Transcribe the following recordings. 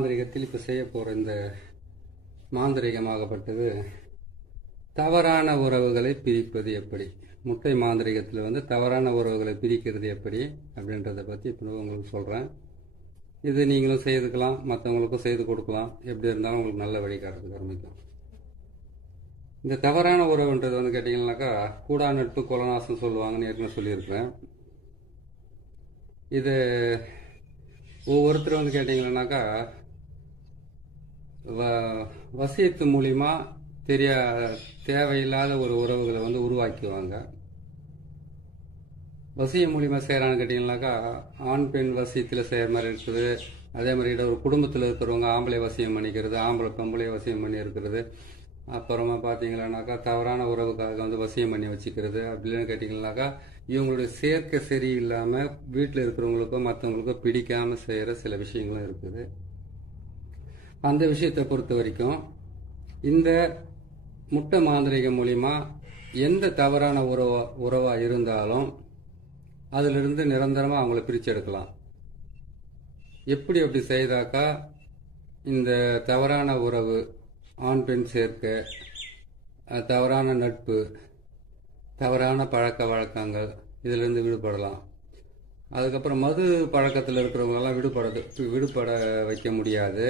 மாந்திரிகத்தில் இப்போ செய்ய போகிற இந்த மாந்திரிகமாகப்பட்டது தவறான உறவுகளை பிரிப்பது எப்படி. முட்டை மாந்திரிகத்தில் வந்து தவறான உறவுகளை பிரிக்கிறது எப்படி அப்படின்றத பற்றி இப்போ உங்களுக்கு சொல்கிறேன். இது நீங்களும் செய்துக்கலாம், மற்றவங்களுக்கும் செய்து கொடுக்கலாம். எப்படி இருந்தாலும் உங்களுக்கு நல்ல வழிகாட்டுறதுக்கு ஆரம்பிக்கும். இந்த தவறான உறவுன்றது வந்து கேட்டிங்கன்னாக்கா கூடா நட்பு கொலநாசம் சொல்லுவாங்கன்னு ஏற்கனவே சொல்லியிருக்கிறேன். இது ஒவ்வொருத்தர் வந்து கேட்டிங்கன்னாக்கா வசியத்து மூலிமா தேவையில்லாத ஒரு உறவுகளை வந்து உருவாக்கிடுவாங்க. வசியம் மூலிமா செய்கிறான்னு கேட்டிங்கனாக்கா ஆண் பெண் வசியத்தில் செய்கிற மாதிரி இருக்குது. அதே மாதிரி ஒரு குடும்பத்தில் இருக்கிறவங்க ஆம்பளை வசியம் பண்ணிக்கிறது, ஆம்பளை பொம்பளை வசியம் பண்ணி இருக்கிறது. அப்புறமா பார்த்தீங்கன்னாக்கா தவறான உறவுக்காக வந்து வசியம் பண்ணி வச்சுக்கிறது. அப்படின்னு கேட்டிங்கனாக்கா இவங்களுடைய சேர்க்கை சரியில்லாமல் வீட்டில் இருக்கிறவங்களுக்கோ மற்றவங்களுக்கோ பிடிக்காமல் செய்கிற சில விஷயங்களும் இருக்குது. அந்த விஷயத்தை பொறுத்த வரைக்கும் இந்த முட்டை மாந்திரிகம் மூலிமா எந்த தவறான உறவாக இருந்தாலும் அதிலிருந்து நிரந்தரமாக அவங்கள பிரித்து எடுக்கலாம். அப்படி செய்தாக்கா இந்த தவறான உறவு, ஆண் பெண் சேர்க்கை, தவறான நட்பு, தவறான பழக்க வழக்கங்கள் இதிலிருந்து விடுபடலாம். அதுக்கப்புறம் மது பழக்கத்தில் இருக்கிறவங்கெல்லாம் விடுபட வைக்க முடியாது.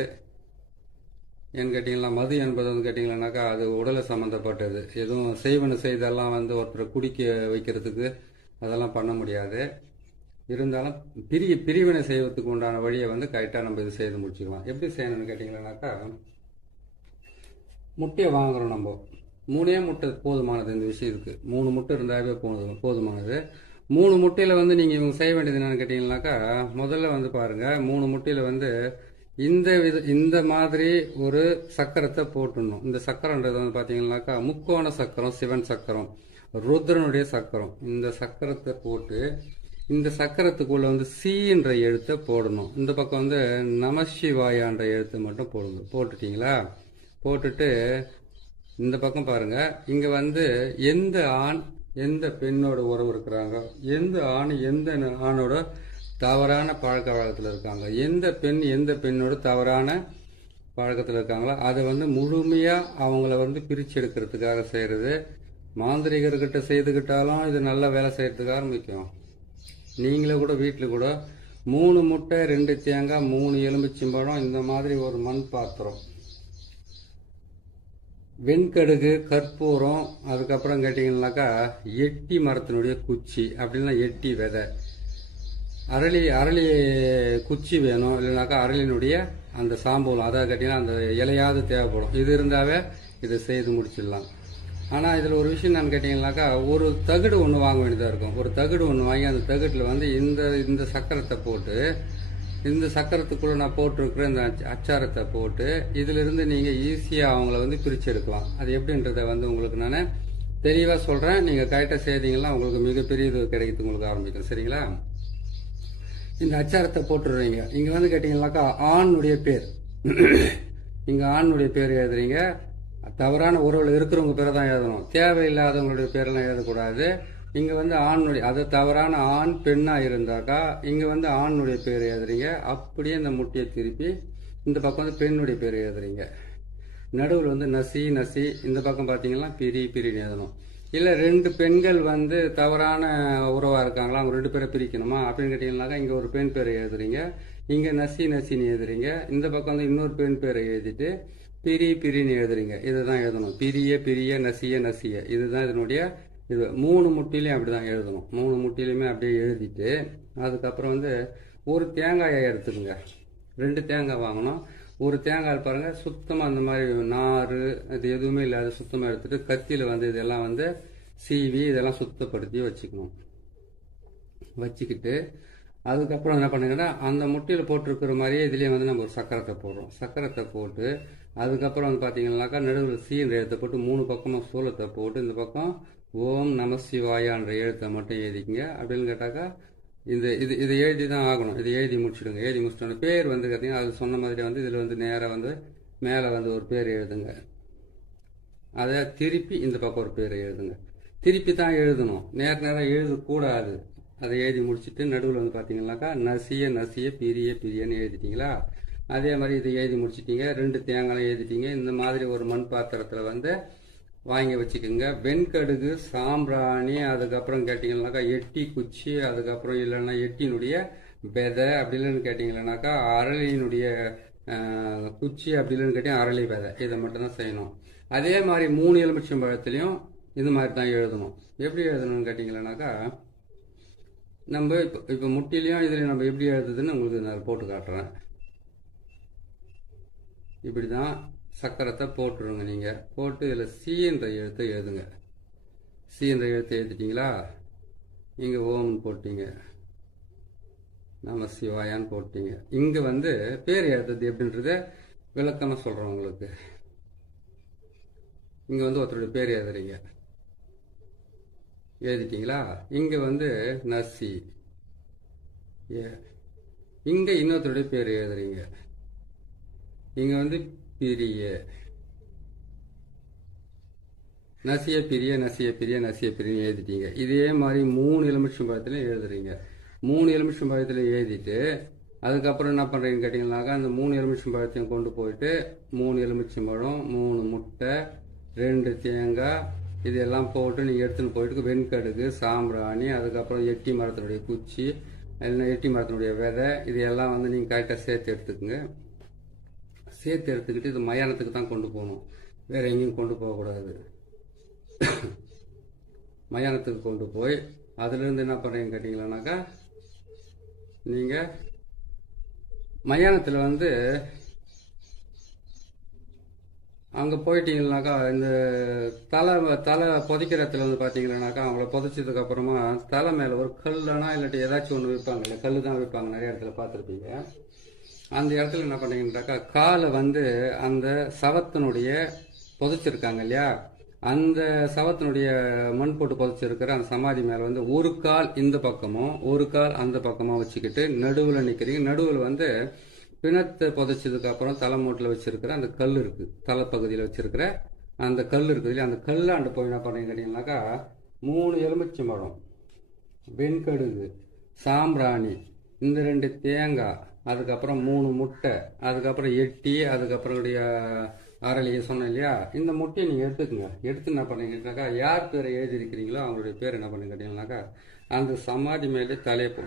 ஏன்னு கேட்டிங்கன்னா மது என்பது வந்து கேட்டிங்கன்னாக்கா அது உடலை சம்மந்தப்பட்டது. எதுவும் செய்வன செய்தெல்லாம் வந்து ஒருத்தரை குடிக்க வைக்கிறதுக்கு அதெல்லாம் பண்ண முடியாது. இருந்தாலும் பிரிவினை செய்வதற்கு உண்டான வழியை வந்து கரெக்டாக நம்ம இது செய்து முடிச்சுக்கலாம். எப்படி செய்யணும்னு கேட்டிங்கன்னாக்கா முட்டையை வாங்குகிறோம். நம்ம 3 முட்டை போதுமானது. இந்த விஷயத்துக்கு 3 முட்டை இருந்தாவே போதுமானது. 3 முட்டையில் வந்து நீங்கள் இவங்க செய்ய வேண்டியது என்னென்னு கேட்டிங்கனாக்கா முதல்ல வந்து பாருங்கள், 3 முட்டையில் வந்து இந்த மாதிரி ஒரு சக்கரத்தை போட்டுடணும். இந்த சக்கரன்றது வந்து பார்த்தீங்கன்னாக்கா முக்கோண சக்கரம், சிவன் சக்கரம், ருத்ரனுடைய சக்கரம். இந்த சக்கரத்தை போட்டு இந்த சக்கரத்துக்குள்ள வந்து சீன்ற எழுத்தை போடணும். இந்த பக்கம் வந்து நமசிவாயான்ற எழுத்தை மட்டும் போட்டுட்டீங்களா? போட்டுட்டு இந்த பக்கம் பாருங்க, இங்க வந்து எந்த ஆண் எந்த பெண்ணோட உறவு இருக்கிறாங்க, எந்த ஆண் எந்த ஆணோட தவறான பழக்க வழக்கத்தில் இருக்காங்க, எந்த பெண் எந்த பெண்ணோட தவறான பழக்கத்தில் இருக்காங்களோ அதை வந்து முழுமையாக அவங்கள வந்து பிரித்து எடுக்கிறதுக்காக செய்கிறது. மாந்திரிகர்கிட்ட செய்துக்கிட்டாலும் இது நல்ல வேலை செய்கிறதுக்கு ஆரம்பிக்கும். நீங்களே கூட வீட்டில் கூட 3 முட்டை, 2 தேங்காய், 3 எலுமிச்சம்பழம், இந்த மாதிரி ஒரு மண் பாத்திரம், வெண்கடுகு, கற்பூரம், அதுக்கப்புறம் கேட்டிங்கன்னாக்கா எட்டி மரத்தினுடைய குச்சி, அப்படின்னா எட்டி விதை, அரளி குச்சி வேணும். இல்லைனாக்கா அரளினுடைய அந்த சாம்பூலம், அதாவது கேட்டிங்கன்னா அந்த இலையாவது தேவைப்படும். இது இருந்தாவே இதை செய்து முடிச்சிடலாம். ஆனால் இதில் ஒரு விஷயம் என்னன்னு கேட்டிங்கனாக்கா ஒரு தகடு ஒன்று வாங்க வேண்டியதாக இருக்கும். ஒரு தகடு ஒன்று வாங்கி அந்த தகட்டில் வந்து இந்த சக்கரத்தை போட்டு, இந்த சக்கரத்துக்குள்ளே நான் போட்டிருக்கிற இந்த அச்சாரத்தை போட்டு இதிலிருந்து நீங்கள் ஈஸியாக அவங்கள வந்து பிரித்து எடுக்கலாம். அது எப்படின்றத வந்து உங்களுக்கு நான் தெளிவாக சொல்கிறேன். நீங்கள் கரெக்டாக செய்தீங்கன்னா உங்களுக்கு மிகப்பெரிய இது கிடைக்கிறது உங்களுக்கு ஆரம்பிக்கும். சரிங்களா? இந்த அச்சாரத்தை போட்டுடுறீங்க. இங்கே வந்து கேட்டிங்கனாக்கா ஆணுடைய பேர், இங்கே ஆணுடைய பேர் எழுதுறீங்க. தவறான உறவில் இருக்கிறவங்க பேரை தான் எழுதணும். தேவையில்லாதவங்களுடைய பேரெல்லாம் எழுதக்கூடாது. இங்கே வந்து ஆணுடைய, அது தவறான ஆண் பெண்ணாக இருந்தாக்கா இங்கே வந்து ஆணுடைய பேர் எழுதுறீங்க. அப்படியே இந்த முட்டையை திருப்பி இந்த பக்கம் வந்து பெண்ணுடைய பேர் எழுதுறீங்க. நடுவில் வந்து நசி, இந்த பக்கம் பார்த்தீங்கன்னா பிரின்னு எழுதணும். இல்லை 2 பெண்கள் வந்து தவறான உறவாக இருக்காங்களா, அவங்க 2 பேரை பிரிக்கணுமா அப்படின்னு கேட்டிங்கன்னாக்கா இங்கே ஒரு பெண் பேரை எழுதுறீங்க, இங்கே நசின்னு எழுதுறீங்க. இந்த பக்கம் வந்து இன்னொரு பெண் பேரை எழுதிட்டு பிரின்னு எழுதுறீங்க. இதுதான் எழுதணும். பிரிய நசிய இதுதான் இதனுடைய இது. 3 முட்டையிலையும் அப்படி தான் எழுதணும். 3 முட்டையிலையுமே அப்படியே எழுதிட்டு அதுக்கப்புறம் வந்து ஒரு தேங்காயை எடுத்துக்கோங்க. 2 தேங்காய் வாங்கணும். ஒரு தேங்காய் பாருங்கள் சுத்தமாக அந்த மாதிரி நார் அது எதுவுமே இல்லாத சுத்தமாக எடுத்துட்டு கத்தியில் வந்து இதெல்லாம் வந்து சீவி இதெல்லாம் சுத்தப்படுத்தி வச்சுக்கிட்டு அதுக்கப்புறம் என்ன பண்ணுங்கன்னா அந்த முட்டையில் போட்டிருக்கிற மாதிரியே இதுலேயே வந்து நம்ம ஒரு சக்கரத்தை போடுறோம். சக்கரத்தை போட்டு அதுக்கப்புறம் வந்து பார்த்தீங்கன்னாக்கா நடுவில் சீன்ற எழுத்தை போட்டு 3 பக்கமும் சூலத்தை போட்டு இந்த பக்கம் ஓம் நம சிவாயான்ற எழுத்தை மட்டும் எழுதிக்கிங்க. அப்படின்னு கேட்டாக்கா இதை எழுதி தான் ஆகணும். இதை எழுதி முடிச்சுடுங்க. எழுதி முடிச்சிட்டோன்னு பேர் வந்து பார்த்தீங்கன்னா அது சொன்ன மாதிரி வந்து இதில் வந்து நேராக வந்து மேலே வந்து ஒரு பேர் எழுதுங்க. அதை திருப்பி இந்த பக்கம் ஒரு பேர் எழுதுங்க. திருப்பி தான் எழுதணும், நேராக எழுதக்கூடாது. அதை எழுதி முடிச்சுட்டு நடுவில் வந்து பார்த்தீங்கன்னாக்கா நசிய பிரியன்னு எழுதிட்டீங்களா? அதே மாதிரி இதை எழுதி முடிச்சிட்டீங்க. 2 தேங்காய் எழுதிட்டீங்க. இந்த மாதிரி ஒரு மண் பாத்திரத்தில் வந்து வாங்கி வச்சுக்கோங்க. வெண்கடுகு, சாம்பிராணி, அதுக்கப்புறம் கேட்டிங்கன்னாக்கா எட்டி குச்சி, அதுக்கப்புறம் இல்லைன்னா எட்டினுடைய விதை, அப்படி இல்லைன்னு கேட்டிங்கன்னாக்கா அரளியினுடைய குச்சி, அப்படி இல்லைன்னு கேட்டீங்கன்னா அரளி விதை. இதை மட்டும்தான் செய்யணும். அதே மாதிரி 3 எலுமிச்சம்பழத்துலையும் இது மாதிரி தான் எழுதணும். எப்படி எழுதணும்னு கேட்டிங்கன்னாக்கா நம்ம இப்போ முட்டிலையும் இதுலையும் நம்ம எப்படி எழுதுதுன்னு உங்களுக்கு நான் போட்டு காட்டுறேன். இப்படி தான் சக்கரத்தை போட்டுருங்க. நீங்கள் போட்டு இதில் சி என்ற எழுத்தை எழுதுங்க. சி என்ற எழுத்தை எழுதிட்டீங்களா? இங்கே ஓம்னு போட்டீங்க, நம சிவாயான்னு போட்டீங்க. இங்கே வந்து பேர் எழுதுறது எப்படின்றத விளக்கமாக சொல்கிறோம் உங்களுக்கு. இங்கே வந்து ஒருத்தருடைய பேர் எழுதுறீங்க, எழுதிட்டீங்களா? இங்கே வந்து நசி, இங்கே இன்னொருத்தருடைய பேர் எழுதுறீங்க. இங்கே வந்து பிரிய, நசிய பிரிய, நசிய பிரிய, நசிய பிரிய எழுதிட்டீங்க. இதே மாதிரி 3 எலுமிச்சம்பழத்துலையும் எழுதுறீங்க. 3 எலுமிச்சம்பழத்துலையும் எழுதிட்டு அதுக்கப்புறம் என்ன பண்ணுறீங்கன்னு கேட்டிங்கன்னாக்கா அந்த 3 எலுமிச்சம்பழத்தையும் கொண்டு போயிட்டு 3 எலுமிச்சம்பழம், 3 முட்டை, 2 தேங்காய், இதெல்லாம் போட்டு நீங்கள் எடுத்துன்னு போயிட்டு வெண்கடுகு, சாம்பிராணி, அதுக்கப்புறம் எட்டி மரத்தினுடைய குச்சி, இல்லைன்னா எட்டி மரத்தினுடைய விதை, இதையெல்லாம் வந்து நீங்கள் கரெக்டாக சேர்த்து எடுத்துக்கோங்க. சேர்த்து எடுத்துக்கிட்டு இது மயானத்துக்கு தான் கொண்டு போகணும், வேறு எங்கேயும் கொண்டு போகக்கூடாது. மயானத்துக்கு கொண்டு போய் அதுலேருந்து என்ன பண்ணுறீங்கன்னு கேட்டிங்களானாக்கா நீங்கள் மயானத்தில் வந்து அங்கே போயிட்டீங்கன்னாக்கா இந்த தலை புதைக்கிறத்துல வந்து பார்த்தீங்கன்னாக்கா அவங்கள புதைச்சதுக்கு அப்புறமா தலை மேலே ஒரு கல்லுனா இல்லாட்டி ஏதாச்சும் ஒன்று வைப்பாங்க. இல்லை கல் தான் வைப்பாங்க, நிறைய இடத்துல பார்த்துருப்பீங்க. அந்த இடத்துல என்ன பண்ணீங்கன்னாக்கா காலை வந்து அந்த சவத்தினுடைய புதைச்சிருக்காங்க இல்லையா, அந்த சவத்தினுடைய மண் போட்டு புதைச்சிருக்கிற அந்த சமாதி மேலே வந்து ஒரு கால் இந்த பக்கமும் ஒரு கால் அந்த பக்கமாக வச்சுக்கிட்டு நடுவில் நிற்கிறீங்க. நடுவில் வந்து பிணத்தை புதைச்சதுக்கு அப்புறம் தலைமூட்டில் வச்சிருக்கிற அந்த கல் இருக்கு, தலைப்பகுதியில் வச்சிருக்கிற அந்த கல் இருக்குது இல்லையா, அந்த கல்லாண்டு போய் என்ன பண்ணீங்க கேட்டீங்கன்னாக்கா 3 எலுமிச்சம்பழம், வெண்கடுகு, சாம்பிராணி, இந்த 2 தேங்காய், அதுக்கப்புறம் 3 முட்டை, அதுக்கப்புறம் எட்டி, அதுக்கப்புறம் அரளியை சொன்னேன் இல்லையா, இந்த முட்டையை நீங்கள் எடுத்துக்கோங்க. எடுத்து என்ன பண்ணீங்கன்னாக்கா யார் பேரை எழுதியிருக்கிறீங்களோ அவங்களுடைய பேர் என்ன பண்ணி கேட்டீங்கன்னாக்கா அந்த சமாதி மேலே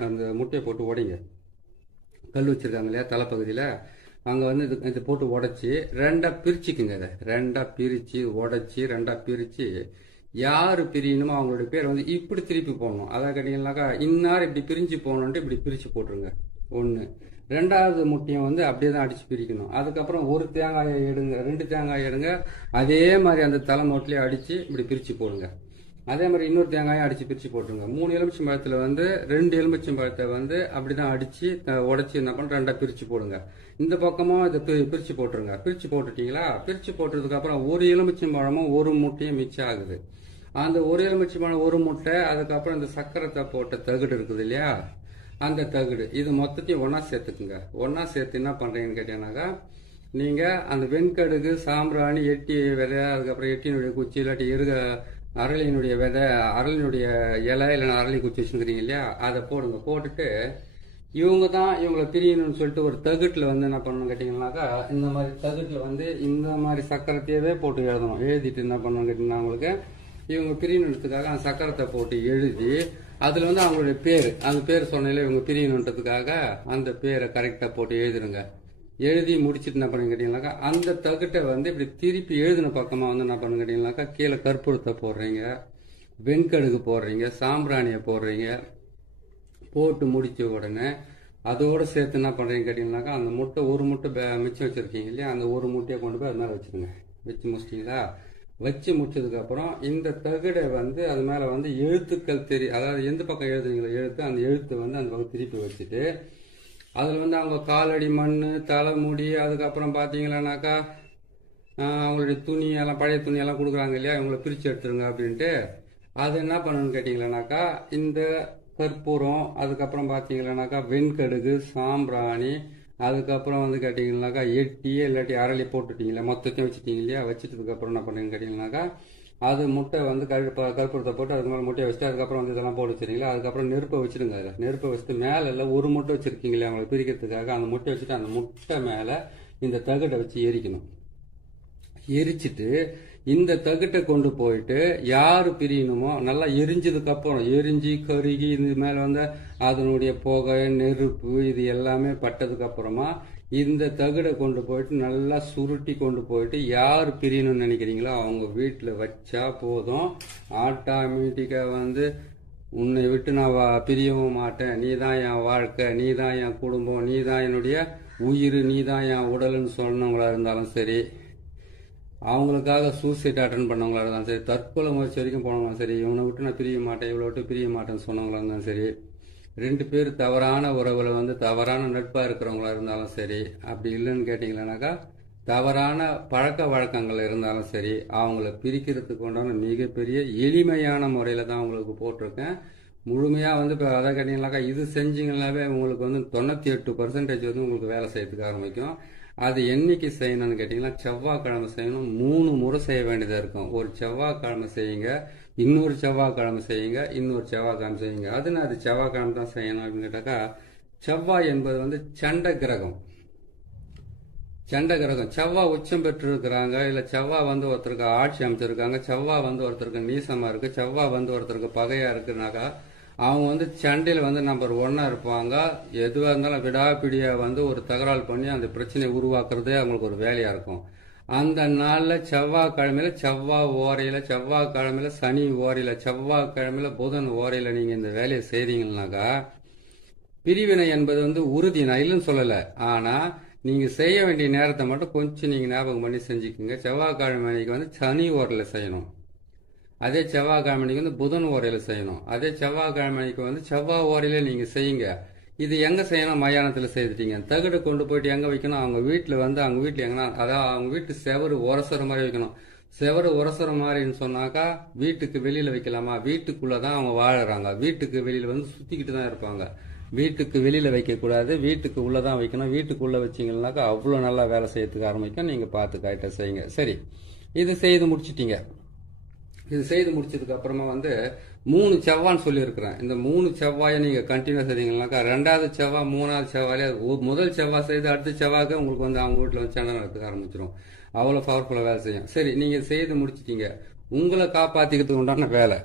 அந்த முட்டையை போட்டு உடைங்க. கல் வச்சுருக்காங்க இல்லையா தலைப்பகுதியில், அங்கே வந்து இது போட்டு உடச்சி 2ஆக பிரிச்சுக்குங்க. இதை 2ஆக பிரித்து உடச்சி 2ஆக பிரித்து யார் பிரியணுமோ அவங்களுடைய பேர் வந்து இப்படி திருப்பி போடணும். அதான் கேட்டிங்கன்னாக்கா இன்னார் இப்படி பிரிஞ்சு போகணுன்ட்டு இப்படி பிரித்து போட்டுருங்க. 1. 2வது முட்டையும் வந்து அப்படியே தான் அடித்து பிரிக்கணும். அதுக்கப்புறம் 1 தேங்காயை எடுங்க, 2 தேங்காயை எடுங்க, அதே மாதிரி அந்த தலைமூட்டிலே அடித்து இப்படி பிரித்து போடுங்க. அதே மாதிரி இன்னொரு தேங்காயும் அடித்து பிரித்து போட்டுருங்க. 3 எலுமிச்சம்பழத்தில் வந்து 2 எலுமிச்சம்பழத்தை வந்து அப்படி தான் அடித்து உடச்சி என்ன பண்ண 2ஆக பிரித்து போடுங்க. இந்த பக்கமும் இதை பிரித்து போட்டுருங்க. பிரித்து போட்டுட்டீங்களா? பிரித்து போட்டதுக்கப்புறம் 1 எலுமிச்சம்பழமும் 1 முட்டையும் மிச்சம் ஆகுது. அந்த 1 எலுமிச்சம்பழம் 1 முட்டை, அதுக்கப்புறம் இந்த சக்கரத்தை போட்ட தகுடு இருக்குது இல்லையா, அந்த தகுடு, இது மொத்தத்தையும் ஒன்றா சேர்த்துக்குங்க. ஒன்றா சேர்த்து என்ன பண்ணுறீங்கன்னு கேட்டீங்கன்னாக்கா நீங்கள் அந்த வெண்கடுகு, சாம்பிராணி, எட்டி விதை, அதுக்கப்புறம் எட்டியினுடைய குச்சி இல்லாட்டி அரளியினுடைய விதை, அரளியினுடைய இலை இல்லைன்னா அரளி குச்சி வச்சுருக்கிறீங்க இல்லையா, அதை போடுங்க. போட்டுட்டு இவங்க தான் இவங்களை பிரியணும்னு சொல்லிட்டு ஒரு தகுட்டில் வந்து என்ன பண்ணணும் கேட்டிங்கன்னாக்கா இந்த மாதிரி தகுட்டில் வந்து இந்த மாதிரி சக்கரத்தையவே போட்டு எழுதணும். எழுதிட்டு என்ன பண்ணணும் கேட்டிங்கன்னா அவங்களுக்கு இவங்க பிரியணுன்றதுக்காக அந்த சக்கரத்தை போட்டு எழுதி அதில் வந்து அவங்களுடைய பேர், அந்த பேர் சொன்னாலே இவங்க பிரியணுன்றதுக்காக அந்த பேரை கரெக்டாக போட்டு எழுதிடுங்க. எழுதி முடிச்சுட்டு என்ன பண்ணு கேட்டிங்கனாக்கா அந்த தகுட்டை வந்து இப்படி திருப்பி எழுதின பக்கமாக வந்து என்ன பண்ணு கேட்டிங்கனாக்கா கீழே கற்பூரத்தை போடுறீங்க, வெண்கடுகு போடுறீங்க, சாம்பிராணியை போடுறீங்க. போட்டு முடித்த உடனே அதோடு சேர்த்து என்ன பண்ணுறீங்க கேட்டிங்கனாக்கா அந்த முட்டை 1 முட்டை மிச்சம் வச்சுருக்கீங்க இல்லையா, அந்த 1 முட்டையை கொண்டு போய் அது மேலே வச்சுருங்க. வச்சு முடிச்சிட்டிங்களா? வச்சு முடிச்சதுக்கப்புறம் இந்த தகுடை வந்து அது மேலே வந்து எழுத்துக்கள் அதாவது எந்த பக்கம் எழுதுறீங்களோ எழுத்து, அந்த எழுத்து வந்து அந்த பக்கம் திருப்பி வச்சுட்டு அதில் வந்து அவங்க காலடி மண், தலைமுடி, அதுக்கப்புறம் பார்த்தீங்களானாக்கா அவங்களுடைய துணியெல்லாம் பழைய துணியெல்லாம் கொடுக்குறாங்க இல்லையா, இவங்களை பிரித்து எடுத்துருங்க அப்படின்ட்டு. அது என்ன பண்ணணும்னு கேட்டிங்களானாக்கா இந்த கற்பூரம், அதுக்கப்புறம் பார்த்தீங்களானாக்கா வெண்கடுகு, சாம்பிராணி, அதுக்கப்புறம் வந்து கேட்டிங்கனாக்கா எட்டி இல்லாட்டி அரளி போட்டுட்டீங்களா மொத்தத்தையும் வச்சுட்டீங்க இல்லையா, வச்சுட்டதுக்கப்புறம் என்ன பண்ணுறீங்கன்னு கேட்டிங்கனாக்கா அது முட்டை வந்து கற்பூரத்தை போட்டு அதுக்கு மேலே முட்டையை வச்சுட்டு அதுக்கப்புறம் வந்து இதெல்லாம் போட்டு வச்சிருக்கீங்களா, அதுக்கப்புறம் நெருப்பை வச்சுடுங்க. அதில் நெருப்பை வச்சுட்டு மேலே எல்லாம் ஒரு முட்டை வச்சிருக்கீங்களே அவங்களை பிரிக்கிறதுக்காக அந்த முட்டை வச்சுட்டு அந்த முட்டை மேலே இந்த தகட்டை வச்சு எரிக்கணும். எரிச்சிட்டு இந்த தகட்டை கொண்டு போயிட்டு யாரு பிரியணுமோ நல்லா எரிஞ்சதுக்கு அப்புறம் எரிஞ்சு கருகி இது மேல வந்து அதனுடைய புகை நெருப்பு இது எல்லாமே பட்டதுக்கு அப்புறமா இந்த தகடை கொண்டு போயிட்டு நல்லா சுருட்டி கொண்டு போயிட்டு யார் பிரியணும்னு நினைக்கிறீங்களோ அவங்க வீட்டில் வச்சா போதும். ஆட்டோமேட்டிக்காக வந்து உன்னை விட்டு நான் பிரியவும் மாட்டேன், நீ தான் என் வாழ்க்கை, நீ தான் என் குடும்பம், நீ தான் என்னுடைய உயிர், நீ தான் என் உடல்னு சொன்னவங்களா இருந்தாலும் சரி, அவங்களுக்காக சூசைட் அட்டன் பண்ணவங்களா இருந்தாலும் சரி, தற்கொலை முயற்சி வரைக்கும் போனவங்களும் சரி, இவனை விட்டு நான் பிரிய மாட்டேன் இவளை விட்டு பிரிய மாட்டேன்னு சொன்னவங்களா இருந்தாலும் சரி, 2 பேர் தவறான உறவுல வந்து தவறான நட்பாக இருக்கிறவங்களா இருந்தாலும் சரி, அப்படி இல்லைன்னு கேட்டிங்களானாக்கா தவறான பழக்க வழக்கங்கள் இருந்தாலும் சரி, அவங்கள பிரிக்கிறதுக்கு உண்டான மிகப்பெரிய எளிமையான முறையில் தான் உங்களுக்கு போட்டிருக்கேன். முழுமையாக வந்து இப்போ அதை கேட்டிங்கனாக்கா இது செஞ்சிங்கனாவே உங்களுக்கு வந்து 98% வந்து உங்களுக்கு வேலை செய்யறதுக்கு ஆரம்பிக்கும். அது என்னைக்கு செய்யணும்னு கேட்டிங்கன்னா செவ்வாய்க்கிழமை செய்யணும். 3 முறை செய்ய வேண்டியதாக இருக்கும். ஒரு செவ்வாய்க்கிழமை செய்யுங்க, இன்னொரு செவ்வாய்க்கிழமை செய்யுங்க, இன்னொரு செவ்வாய்க்கிழமை செய்யுங்க. அது செவ்வாய்க்கிழமை தான் செய்யணும் அப்படின்னு கேட்டாக்கா, செவ்வாய் என்பது வந்து சண்ட கிரகம். செவ்வாய் உச்சம் பெற்று இருக்கிறாங்க, இல்ல செவ்வாய் வந்து ஒருத்தருக்கு ஆட்சி அமைச்சிருக்காங்க, செவ்வாய் வந்து ஒருத்தருக்கு நீசமா இருக்கு, செவ்வாய் வந்து ஒருத்தருக்கு பகையா இருக்குனாக்கா அவங்க வந்து சண்டையில வந்து நம்பர் 1 இருப்பாங்க. எதுவாக இருந்தாலும் விடாப்பிடியா வந்து ஒரு தகராறு பண்ணி அந்த பிரச்சனையை உருவாக்குறதே அவங்களுக்கு ஒரு வேலையா இருக்கும். அந்த நாள்ல செவ்வாய்க்கிழமையில செவ்வாய் ஓரையில, செவ்வாய்க்கிழமையில சனி ஓரையில, செவ்வாய்க்கிழமையில புதன் ஓரையில நீங்க இந்த வேலையை செய்றீங்கன்னாக்கா பிரிவினை என்பது வந்து உறுதி. நான் இல்லைன்னு சொல்லல, ஆனா நீங்க செய்ய வேண்டிய நேரத்தை மட்டும் கொஞ்சம் நீங்க ஞாபகம் பண்ணி செஞ்சுக்கோங்க. செவ்வாய்க்கிழமை அன்னைக்கு வந்து சனி ஓரையில செய்யணும், அதே செவ்வாய்க்கிழமைக்கு வந்து புதன் ஓரையில் செய்யணும், அதே செவ்வாய்க்கிழமைக்கு வந்து செவ்வாய் ஓரையில நீங்க செய்யுங்க. இது எங்க செய்யணும்? மயானத்தில் செய்துட்டீங்க. தகடு கொண்டு போயிட்டு எங்க வைக்கணும்? அவங்க வீட்டில் வந்து அவங்க வீட்டில் எங்கன்னா அதாவது அவங்க வீட்டு செவரு உரசுற மாதிரி வைக்கணும். செவரு உரசுற மாதிரின்னு சொன்னாக்கா வீட்டுக்கு வெளியில வைக்கலாமா? வீட்டுக்குள்ளதான் அவங்க வாழறாங்க, வீட்டுக்கு வெளியில வந்து சுத்திக்கிட்டு தான் இருப்பாங்க. வீட்டுக்கு வெளியில வைக்க கூடாது, வீட்டுக்கு உள்ளதான் வைக்கணும். வீட்டுக்குள்ள வச்சீங்கன்னாக்கா அவ்வளவு நல்லா வேலை செய்யறதுக்கு ஆரம்பிக்கும். நீங்க பார்த்து கரெக்டா செய்யுங்க. சரி, இது செய்து முடிச்சிட்டீங்க. இது செய்து முடிச்சதுக்கு அப்புறமா வந்து 3 செவ்வான்னு சொல்லி இருக்கிறேன். இந்த 3 செவ்வாயை நீங்க கண்டினியூ செய்தீங்கன்னாக்கா 2வது செவ்வாய் 3வது செவ்வாயிலே முதல் செவ்வாய் செய்து அடுத்த செவ்வாய்க்கு உங்களுக்கு வந்து அவங்க வீட்டில் வந்து சண்டை நடத்துக்க ஆரம்பிச்சிடும். அவ்வளோ பவர்ஃபுல்லாக வேலை செய்யும். சரி, நீங்க செய்து முடிச்சிட்டீங்க. உங்களை காப்பாத்திக்கிறதுக்கு உண்டான வேலை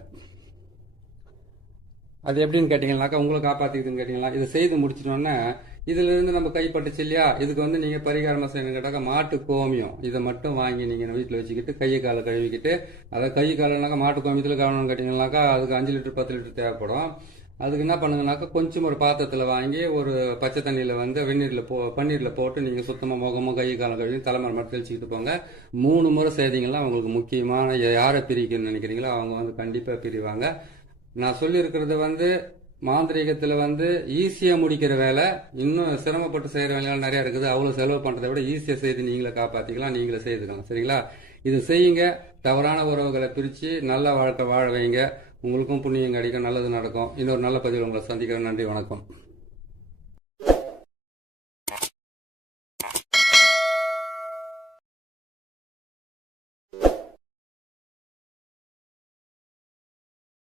அது எப்படின்னு கேட்டீங்கன்னாக்கா, உங்களை காப்பாத்திக்கிறதுன்னு கேட்டீங்களா, இதை செய்து முடிச்சிட்டோன்னா இதுல இருந்து நம்ம கைப்பட்டுச்சு இல்லையா, இதுக்கு வந்து நீங்க பரிகாரமா செய்யணும் கேட்டாக்கா மாட்டு கோமியம் இதை மட்டும் வாங்கி நீங்க வீட்டில் வச்சுக்கிட்டு கையை காலை கழுவிக்கிட்டு, அதை கை காலனாக்கா மாட்டு கோமியத்தில் கவனம் கேட்டீங்கன்னாக்கா அதுக்கு 5 லிட்டர் 10 லிட்டர் தேவைப்படும். அதுக்கு என்ன பண்ணுங்கனாக்கா கொஞ்சம் ஒரு பாத்திரத்துல வாங்கி ஒரு பச்சை தண்ணியில வந்து பன்னீர்ல போட்டு நீங்க சுத்தமா முகமும் கை காலம் கழுவி தலைமுறை மட்டும் தெளிச்சுக்கிட்டு போங்க. 3 முறை செய்தீங்கன்னா உங்களுக்கு முக்கியமான யாரை பிரிக்கணும்னு நினைக்கிறீங்களோ அவங்க வந்து கண்டிப்பா பிரிவாங்க. நான் சொல்லி இருக்கிறது வந்து மாந்திரீகத்துல வந்து ஈஸியா முடிக்கிற வேலை, இன்னும் சிரமப்பட்டு செய்யற வேலையெல்லாம் நிறைய இருக்குது. அவ்வளவு செலவு பண்றதை விட ஈஸியா செய்து நீங்களே காப்பாத்திக்கலாம், நீங்களே செய்துக்கலாம். சரிங்களா, இது செய்யுங்க. தவறான உறவுகளை பிரிச்சு நல்ல வாழ்க்கை வாழ வைங்க. உங்களுக்கும் புண்ணியம் கிடைக்கும், நல்லது நடக்கும். இன்னொரு நல்ல பதிவில் உங்களை சந்திக்கிறேன். நன்றி, வணக்கம்.